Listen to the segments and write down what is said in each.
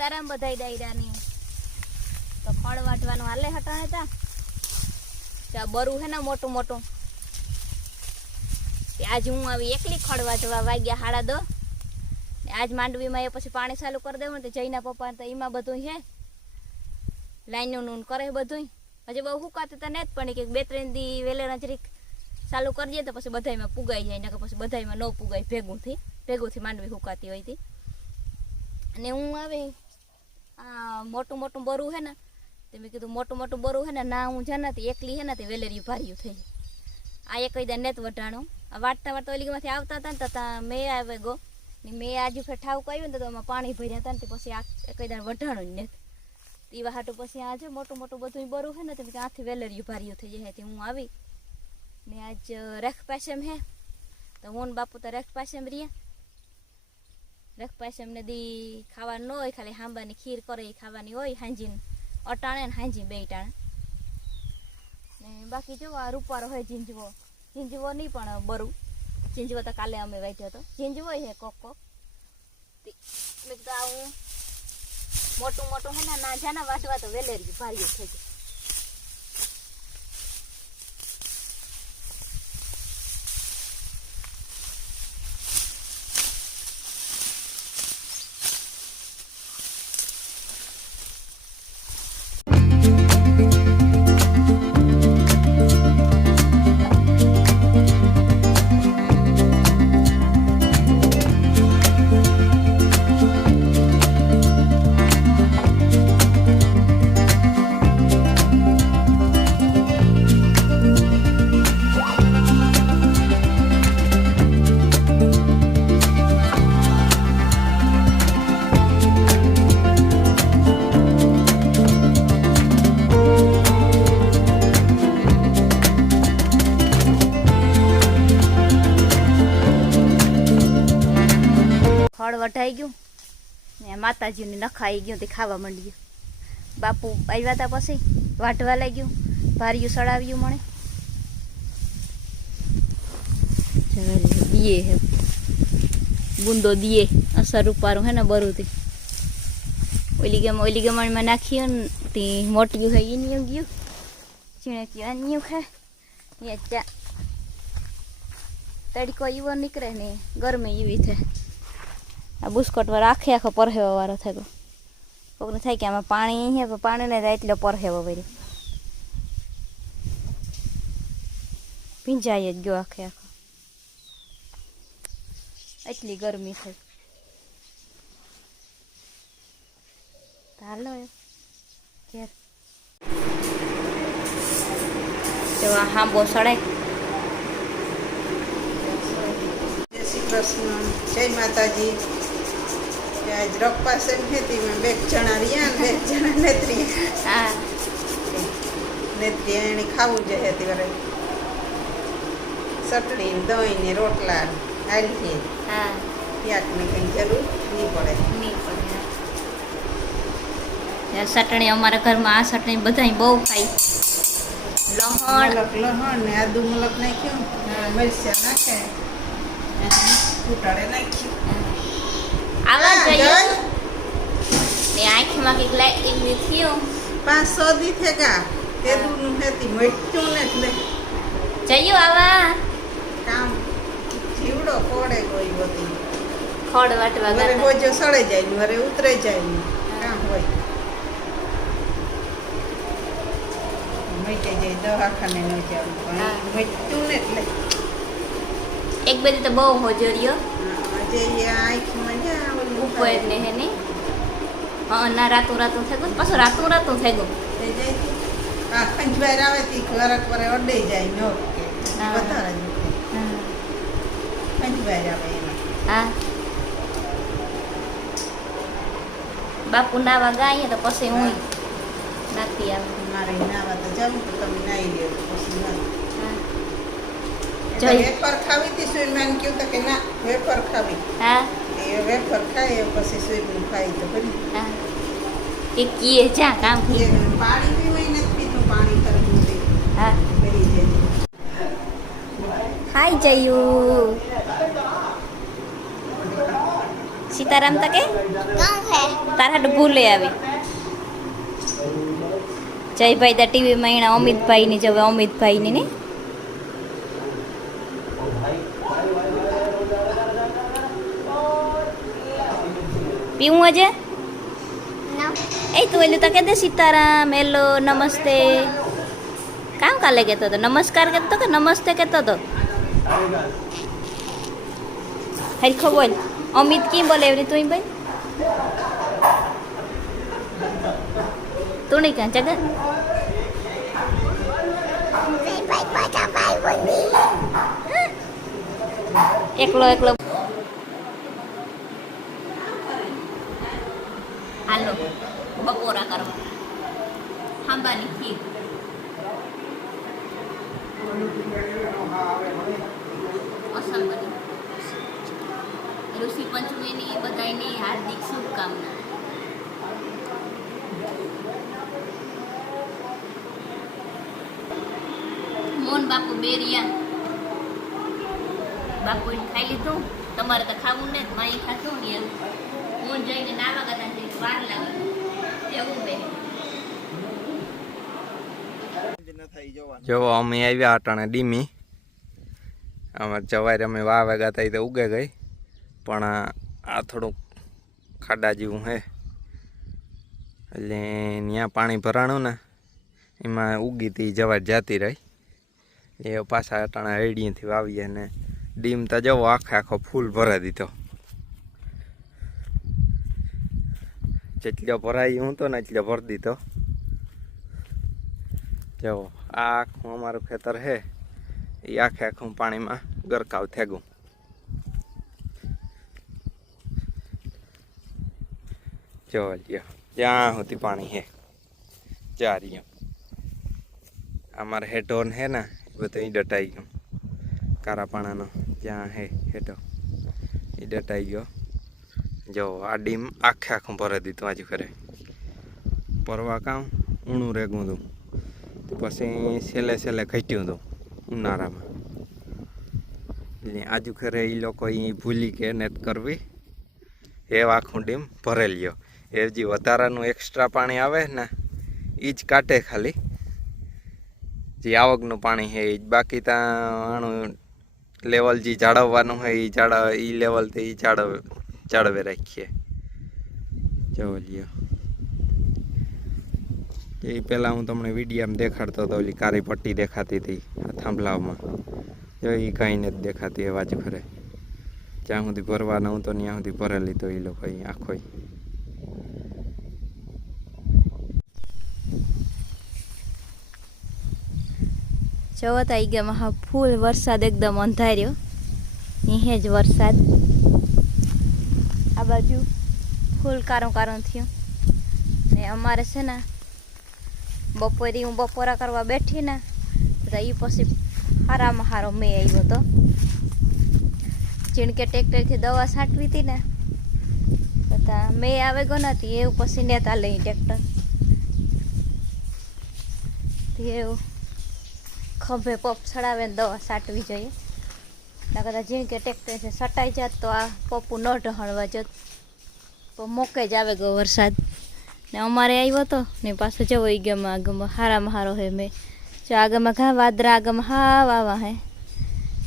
સીતારામ બધાય ડાયરાની તો ખડ વાટવાનું હાલે હટાણે તા ત્યાં બરું હે ને મોટું મોટું આજ હું આવી એકલી ખડ વાટવા વાગ્યા 10:30 આજ માંડવીમાં એ પછી પાણી ચાલુ કરી દેવું ને જઈના પપ્પા તો એમાં બધું હે લાઈનનું કરે બધું હજી બહુ હુકાતું તો ને જ પણ કે 2-3 દી વેલે નજરીક ચાલુ કરીએ તો પછી બધાયમાં પુગાઈ જાય ને પછી બધાયમાં ન પુગાય ભેગુંથી માંડવી હુકાતી હોય હતી અને હું આવે આ મોટું બરું હે ને તે મેં કીધું મોટું બરું હે ને ના હું જાનાતી એકલી હે ને તે વેલેરી ભાર્યું થઈ આ એક દા નેત વઢાણું વાટતા ઓલીમાંથી આવતા હતા ને તો મેં આવે ગો ને મેં આજુ ફેર ઠાવક આવ્યું ને તો એમાં પાણી ભર્યા હતા ને પછી આ એક દા વઢાણું નેત એવા હાટું પછી આજે મોટું બધું બરું હે ને તે આથી વેલેરી ભાર્યું થઈ જાય તે હું આવી ને આજ રેખ પાસેમ હે તો હું બાપુ તો રેખ પાસેમ રહ્યા રેખ પાસેમ ને દી ખાવાનું ન હોય ખાલી હાંબાની ખીર કરે ખાવાની હોય હાંજીને અટાણે ને હાંજી 2 ટાણે ને બાકી જો આ રૂપારો હોય ઝીંજવો નહીં પણ બરું ઝીંજવો તો કાલે અમે વાંચ્યો હતો ઝીંજવો હે કોક મેં કીધું આ હું મોટું હે ને ના જાના વાટવા તો વેલેરી ભાર્યું થઈ ગયું વઢાઈ ગયું ને માતાજીને નખાઈ ગયું તે ખાવા માંડ્યું બાપુ આવ્યા હતા પછી વાટવા લાગ્યું ભાર્યું સડાવ્યું મને દીએ હે બુંદો દીએ અસર ઉપારું હે ને બરુંથી ઓલી ગમણમાં નાખ્યું ને તે મોટિયું હે ઈન્યું ગયું ચીણક્યું અન્યું ખે ચા તડકો એવો નીકળે ને ગરમી એવી થાય આ બુસ્કોટ વાળો આખો પરહેવા વાળો થયો કોકને થાય કે આમાં પાણી હે પાણી ને જાય એટલે પરહેવો વળી ભીંજાઈ જ ગયો આખો એટલી ગરમી થઈ હાલો ઘેર તો આ હાંબો સડાય જય શ્રી કૃષ્ણ જય માતાજી આજ રક પાસે ખેતી માં 2 જણા રહ્યા ને 2 જણા નેત્રી હા નેત્રી એને ખાવું જોઈએ ત્યારે ચટણી દહીં ને રોટલા હાલી હા ત્યાંની કઈ જરૂર નહીં પડે ચટણી અમારા ઘરમાં આ ચટણી બધાય બહુ ખાય લહણ ને આદુ મલક નાખ્યું મરચાં નાખે ફૂટાડે નાખ્યું આવા જોઈએ ને આંખમાં કઈક લાઈટ થયો 500 દી થેગા તે દૂરનું હેતી મટ્યું ને એટલે જયો આવા કામ જીવડો કોડે કોઈ બધી ખડ વાટવા વરે હોજો સડે જાય ને વરે ઉતરે જાય ને કામ હોય મટી જાય દવાખાને ન જવું પણ મટ્યું ને એટલે એક બધી તો બહુ હોજરિયો જે આંખમાં જા ઉપર ને હે ને હા ના રાતું થઈ ગયું પાછું રાતું થઈ ગયું થઈ જાય આ ખંજવાર આવે તી ઘરક પર અડે જાય નો કે વધારે જ ખંજવાર આવે એમાં હા બાપુ નાવા ગાય તો પછી હું નાખી આવે મારે નાવા તો જવું તો તમે નાઈ લ્યો પછી ના જય વેફર ખાવી તી સુઈમાન કહ્યું તો કે ના વેફર ખાવી હા એ વેફર ખાય પછી સુઈનું ખાઈ તો બની હા કે કીએ જા કામ એ પાણી પીવાય નથી પીતું પાણી તરફ હા કરી જાય હાય જયુ સીતારામ તો કે તારા હાટુ ભૂલે આવી જયભાઈ તા ટીવીમાં એના અમિતભાઈની જવે અમિતભાઈની ને પીવું આજે એ તું એલું તો કે દે સીતારામ હેલો નમસ્તે કામ કાલે કહેતો હતો નમસ્કાર કહેતો કે નમસ્તે કહેતો હતો હરખો બોલ અમિત કી બોલે એવરી તું ભાઈ તું નહીં કાં જગત એકલો એકલો હાલો બપોરા કરવા હાંબાની ખીર અસલ બની ઋષિ પંચમીની બધાયની હાર્દિક શુભકામના મોન બાપુ બેરિયા બાપુ ખાઈ લીધું તમારે તો ખાવું ને માઈ ખાતું ને એમ મોન જઈને નાવા કરતા વાર લાગે એવું બે જો અમે આવ્યા અટાણે ડીમી અમારે જવારે અમે વાહ વાગ્યા હતા તો ઉગે ગઈ પણ આ થોડુંક ખાડા જેવું હે એટલે ત્યાં પાણી ભરાણું ને એમાં ઉગી હતી જવાર જાતી રહી એ પાછા અટાણા હૈડીથી વાવીએ ને ડીમ તો જવો આખે આખો ફૂલ ભરાઈ દીધો જેટલો ભરાઈ હું તો ને એટલો ભરી દીધો જવો આ આખું અમારું ખેતર છે એ આખે આખું પાણીમાં ગરકાવ થેગું જોવા લ્યો જ્યાં સુધી પાણી છે જા રહ્યો અમારે હેઠો હે ને એ બધું એ ડટાઈ ગયું કારા પાણાનો જ્યાં હે હેઠો એ ડટાઈ ગયો જો આ ડીમ આખે આખું ભરાઈ દીધું આજુ કરે પરવા કામ ઊણું રેગું હતું પછી છેલ્લે છેલ્લે ઘટ્યું હતું ઉનાળામાં એટલે આજુ ખરે એ લોકો એ ભૂલી કે નેત કરવી એ આખું ડીમ ભરેલ્યો એ જે વધારાનું એક્સ્ટ્રા પાણી આવે ને એ જ કાઢે ખાલી જે આવકનું પાણી છે એ જ બાકી ત્યાં આનું લેવલ જે જાળવવાનું હોય એ લેવલથી જાળવે રાખીએ જોવો લ્યો એ પહેલાં હું તમને વિડીયામાં દેખાડતો હતો ઓલી કાળી પટ્ટી દેખાતી હતી આ થાંભલામાં જો એ કાંઈ નથી દેખાતી એ બાજુ ખરે જ્યાં સુધી ભરવાના હું તો ત્યાં સુધી ભરેલી તો એ લોકો આખો જવો તો આવી ગયા હા ફૂલ વરસાદ એકદમ અંધાર્યો અહીં જ વરસાદ આ બાજુ ફૂલ કારો કારો થયો ને અમારે છે ને બપોરે હું બપોરા કરવા બેઠી ને તો એ પછી હારામાં હારો મેં આવ્યો હતો જેણ કે ટ્રેક્ટરથી દવા છાંટવી હતી ને તો મેં આવે ગયો નથી એવું પછી નેતા લઈ ટ્રેક્ટર એવું ખભે પપ ચડાવે ને દવા છાંટવી જોઈએ ના કદાચ જેમ કે ટ્રેક્ટરથી છટાઈ જાત તો આ પપ્પું ન ઢહળવા જત તો મોકે જ આવે ગયો વરસાદ ને અમારે આવ્યો હતો ને પાછો જવો એ ગેમાં આગમાં હારામાં હારો હે મેં જો આગળમાં ઘા વાદરા આગળમાં હા વાવા હે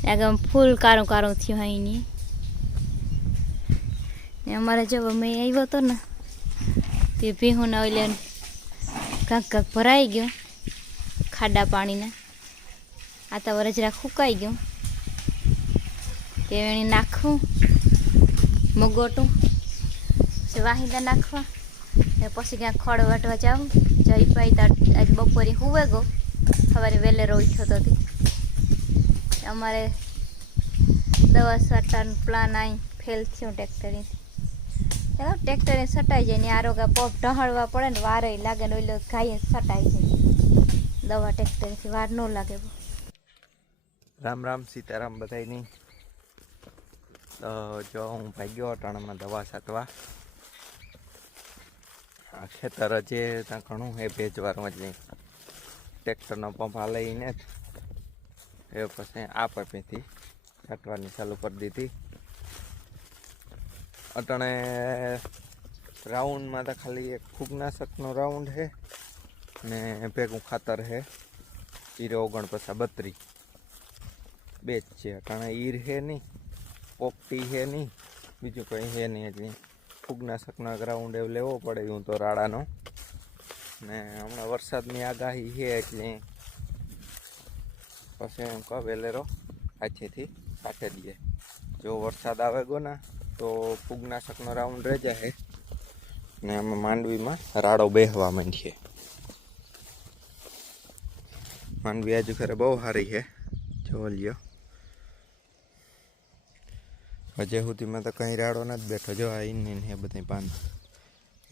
આગળમાં ફૂલ કારું કારું થયું હા એની ને અમારે જવો મેં આવ્યો હતો ને તે ભીહું ઓલે કાંક કાંક ભરાઈ ગયો ખાડા પાણીના આ તો વરજરા ફૂંકાઈ ગયું તે એણે નાખવું મગોટું પછી વાહિંદા નાખવા ને પછી ક્યાંક ખડ વાટવા જાઉં જયભાઈ તો આજ બપોરે હુવે ગયો સવારે વહેલેરો ઉઠ્યો તો અમારે દવા છટાનો પ્લાન આવી ફેલ થયું ટ્રેક્ટરે છટાઈ જાય ને આરોગા પગ ઢહળવા પડે ને વારે લાગે ને ઓલો ગાય છટાઈ જાય દવા ટ્રેક્ટરથી વાર ન લાગે રામ રામ સીતારામ બધાયની તો જો હું ભાગ્યો અટાણામાં દવા છાંટવા આ ખેતર જે ત્યાં ઘણું હે ભેજવાળું જ નહીં ટ્રેક્ટરનો પંપ લઈને જ એ પછી આ પંપેથી છાંટવાની ચાલુ કરી દીધી અટાણે રાઉન્ડમાં તો ખાલી એક ફૂગનાશકનો રાઉન્ડ છે ને ભેગું ખાતર છે 04932 બે જ છે. અટાણે ઈર છે નહીં, પોપટી છે નહીં, બીજું કંઈ છે નહીં. એટલે ફૂગનાશકનો રાઉન્ડ એવું લેવો પડે હું તો રાડાનો. ને હમણાં વરસાદની આગાહી છે એટલે પછી એમ કહો વેલેરો હાથેથી કાઢી દઈએ. જો વરસાદ આવે ગયો ને તો ફૂગનાશકનો રાઉન્ડ રહી જાય ને આમાં માંડવીમાં રાડો બેહવા માંડીએ. માંડવી આજુ ખરે બહુ સારી છે, જોવો લ્યો. હજે સુધીમાં તો કંઈ રાડો નથી બેઠો. જો આ ઈન હે બધી પાન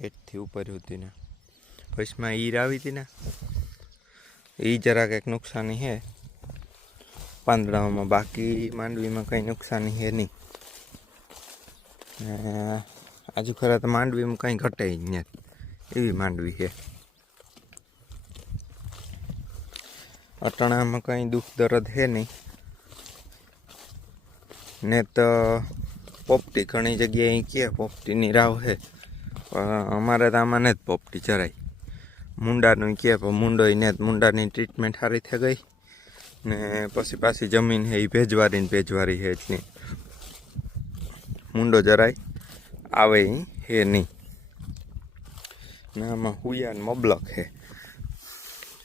હેઠથી ઉપર સુધી ને પછીમાં ઈર આવી હતી ને એ જરાક એક નુકસાની છે પાંદડાઓમાં, બાકી માંડવીમાં કંઈ નુકસાની છે નહીં. આજુ ખરા તો માંડવીમાં કંઈ ઘટે જ નથી એવી માંડવી છે. અટાણામાં કંઈ દુઃખ દર્દ છે નહીં ને તો પોપટી ઘણી જગ્યાએ કહે પોપટીની રાવ છે, પણ અમારે તો આમાં નથી પોપટી જરાય. મુંડાનું કહે પણ મુંડોય ને મુંડાની ટ્રીટમેન્ટ સારી થઈ ગઈ ને પછી પાછી જમીન છે એ ભેજવારી છે એટલી મુંડો જરાય આવે હે નહીં. ને આમાં હુયા ને મબલક છે.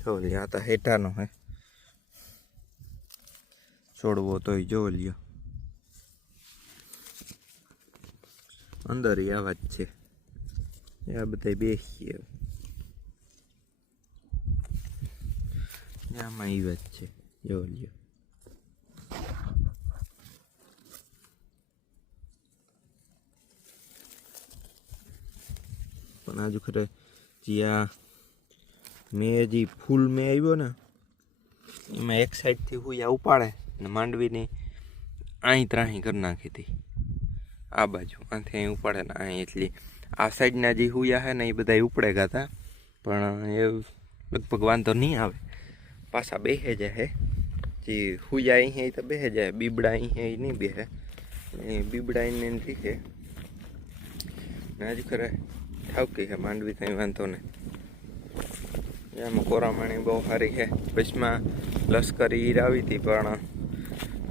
જો આ તો હેઠાનો હે છોડવો તોય જોવો લ્યો. અંદર આવા જ છે, આ બધા બેસીએ આમાં એવા જ છે, જોવો લ્યો. પણ આજુ ખરે જ્યાં મેં જે ફૂલ મેં આવ્યો ને એમાં એક સાઈડથી હુયા ઉપાડે ને માંડવીની અહીં ત્રાહી કરી નાખી હતી આ બાજુ, આથી અહીં ઉપાડે ને અહીં. એટલી આ સાઈડના જે હુયા છે ને એ બધા ઉપડે ગયા હતા, પણ એ લગભગ વાંધો નહીં આવે. પાછા બેસે જાય જે હુયા અહીં તો બેસે જાય, બીબડા અહીં એ નહીં બેસે, એ બીબડા એને રીખે ને હજુ ખરે ઠાવકી છે માંડવી, કંઈ વાંધો નહીં. એમાં કોરામણી બહુ સારી છે. પછીમાં લશ્કરી ઈર આવી હતી પણ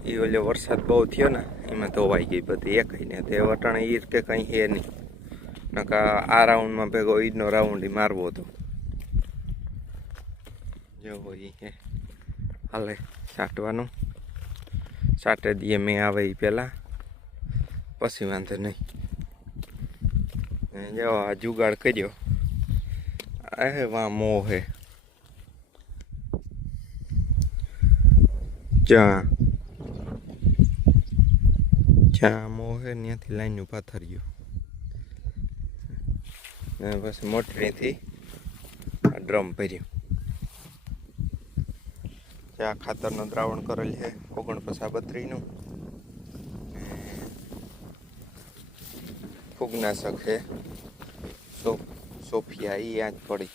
એ ઓલો વરસાદ બહુ થયો ને એમાં ધોવાઈ ગઈ બધી એકઈને. તે વટાણે ઈર કે કંઈ છે નહીં, નકા આ રાઉન્ડમાં ભેગો ઈરનો રાઉન્ડ મારવો હતો. જેવો એ છે હાલે સાટવાનું, સાટે દઈએ મેં આવે એ પહેલાં, પછી વાંધો નહીં. જો આ જુગાડ કર્યો એ વા મોહ હે જ્યાં મોહ હે ત્યાંથી લાઈનનું પાથર્યું ને પછી મોટરીથી આ ડ્રમ ભર્યું. જ્યાં ખાતરનું દ્રાવણ કરેલ છે 4932 ફૂગનાશક છે સોફિયા એ જ પડી.